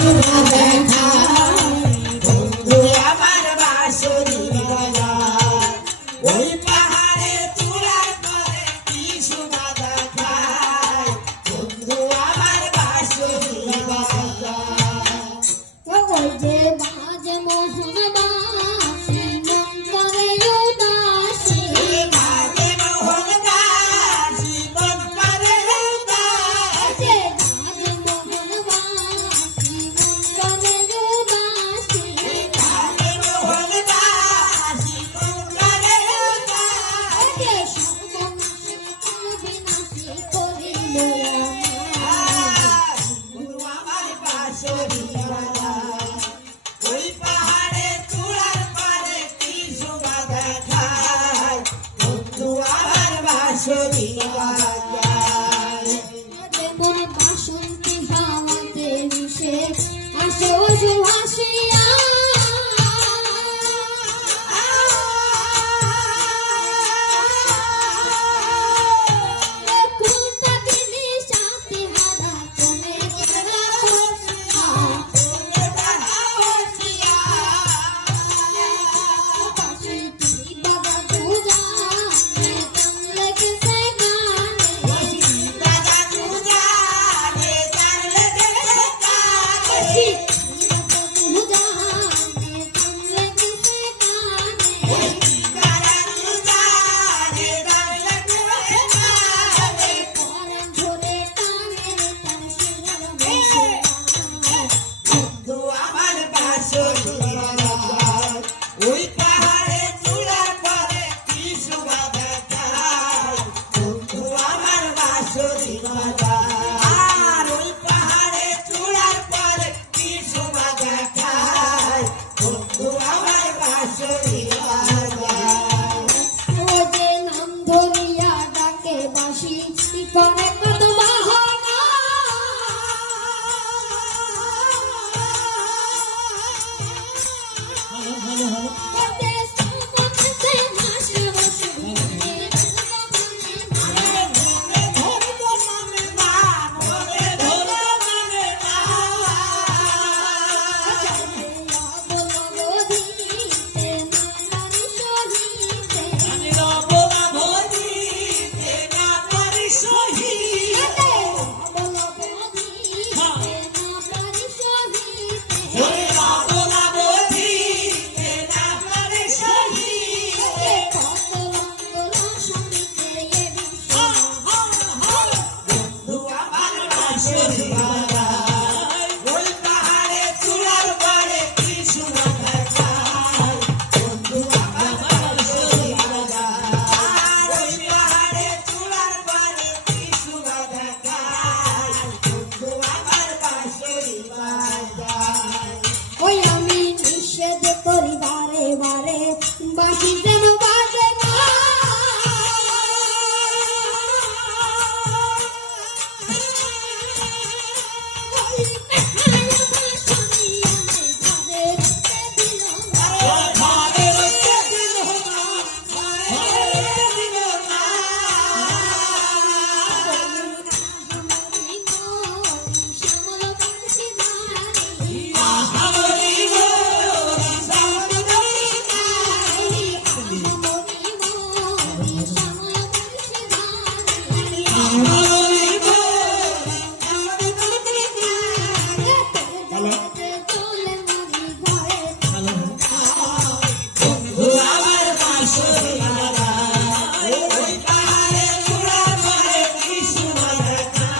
শোভা দেখায় বন্ধু আমার বাঁশরি বাজায় ওই পাহাড়ে চূড়ার পরে কি শোভা দেখায় বন্ধু আমার বাঁশরি বাজায় ওই যে বাজে মোহন বাঁশি মন করে উদাসী বাজে মোহন বাঁশি মন করে উদাসী বাজে মোহন বাঁশি মন করে উদাসী বাজে মোহন বাঁশি মন করে উদাসী সর্বনাশী বিনাশী করিল বন্ধু আমার বাঁশরি বাজায় ওই পাহাড়ে চূড়ার পারে কি শোভা দেখায় বন্ধু আমার বাঁশরি বাজায় যেমন বাসন্তী হাওয়াতে মিশে আসে সুহাসিয়া